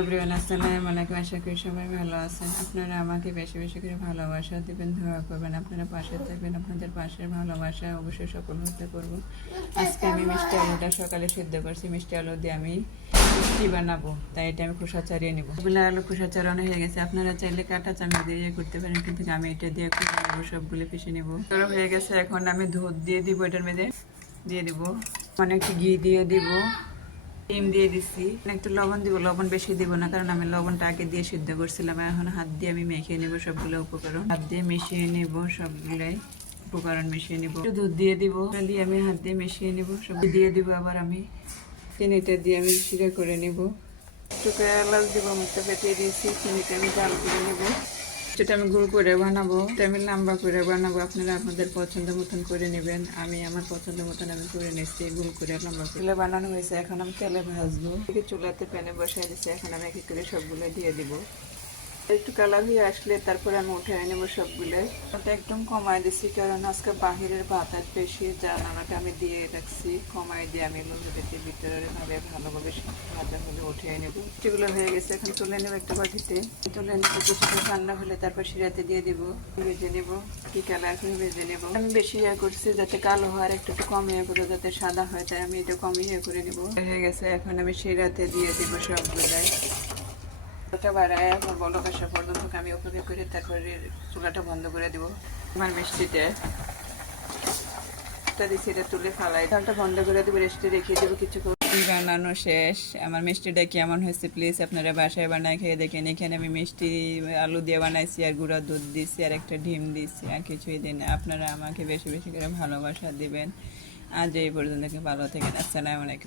Everyone আসসালামু আলাইকুম। আশা করি সবাই ভালো আছেন। আপনারা আমাকে বেশি বেশি করে ভালোবাসা দিবেন, দোয়া করবেন, আপনারা পাশে থাকবেন। আপনাদের পাশের ভালোবাসা অবশ্যই সফল হতে করব। আজকে আমি মিষ্টি আলুটা সকালে সিদ্ধ করছি। মিষ্টি আলু দিয়ে আমি মিষ্টি বানাবো, তাই এটা আমি খোসা ছাড়িয়ে নেবো। এগুলো আলু খোসা ছাড়ানো হয়ে গেছে। আপনারা চাইলে কাঁটা চামচ দিয়ে করতে পারেন, কিন্তু আমি এটা দিয়ে সবগুলো পিষে নেবো। গরম হয়ে গেছে, এখন আমি দুধ দিয়ে দিব, এটার মধ্যে দিয়ে দিব, মানে একটু ঘি দিয়ে দিব, ডিম দিয়ে দিচ্ছি, একটু লবণ দিব। লবণ বেশি দিব না, কারণ আমি লবণটা আগে দিয়ে সিদ্ধ করছিলাম। এখন হাত দিয়ে আমি মেখে নেব সবগুলো উপকরণ, হাত দিয়ে মিশিয়ে নেব, সবগুলাই উপকরণ মিশিয়ে নেব। একটু দুধ দিয়ে দিব, দিয়ে আমি হাত দিয়ে মিশিয়ে নেব, সব দিয়ে দিব। আবার আমি চিনিটা দিয়ে আমি শিরা করে নেব। একটু এলাচ দিব, মুখটা পেটিয়ে দিয়েছি। চিনিটা আমি জাল করে নেব। যেটা আমি গুঁড়ো করে বানাবো, এটা আমি লম্বা করে বানাবো। আপনারা আপনাদের পছন্দ মতন করে নেবেন। আমি আমার পছন্দ মতন আমি করে নিচ্ছি, গুঁড়ো করে লম্বা করে বানানো হয়েছে। এখন আমি তেলে ভাজবো। চুলাতে প্যানে বসাই দিচ্ছি। এখন আমি এক এক করে সবগুলো দিয়ে দিব। একটু কালার হয়ে আসলে তারপরে আমি উঠে নেব সবগুলো। ওটা একদম কমাই দিচ্ছি, কারণ আজকে বাহিরের বাতাস বেশি, জানালাটা আমি দিয়ে রাখছি। কমাই দিয়ে আমি লোকের ভিতরে ভাবে ভালোভাবে ভাজা হলে উঠিয়ে নেব। সেগুলো হয়ে গেছে, এখন তুলে নেব একটা বাটিতে। তুলে নেব, কিছুটা ঠান্ডা হলে তারপর শিরাতে দিয়ে দিব, ভেজে নেব। কি কালার করে ভেজে নেব। আমি বেশি করছি যাতে কালো হয়, একটু কম করে যাতে সাদা হয়, তাই আমি এটা কম করে নেব। হয়ে গেছে, এখন আমি শিরাতে দিয়ে দিব সবগুলাই। বাড়ায় আমার বড় আসা পর্যন্ত আমি অপেক্ষা করে তারপরে চুলাটা বন্ধ করে দিব। আমার মিষ্টিটা দিচ্ছি, এটা তুলে ফালাই, চালটা বন্ধ করে দেবো, রেস্টে রেখে দেবো কিছুক্ষণ। বানানো শেষ। আমার মিষ্টিটা কেমন হয়েছে প্লিজ আপনারা বাসায় বানায় খেয়ে দেখেন। এখানে আমি মিষ্টি আলু দিয়ে বানাইছি, আর গুঁড়া দুধ দিচ্ছি, আর একটা ডিম দিচ্ছি, আর কিছুই দিন। আপনারা আমাকে বেশি বেশি করে ভালোবাসা দিবেন। আজ এই পর্যন্ত ভালো থাকেন। আসসালামু আলাইকুম।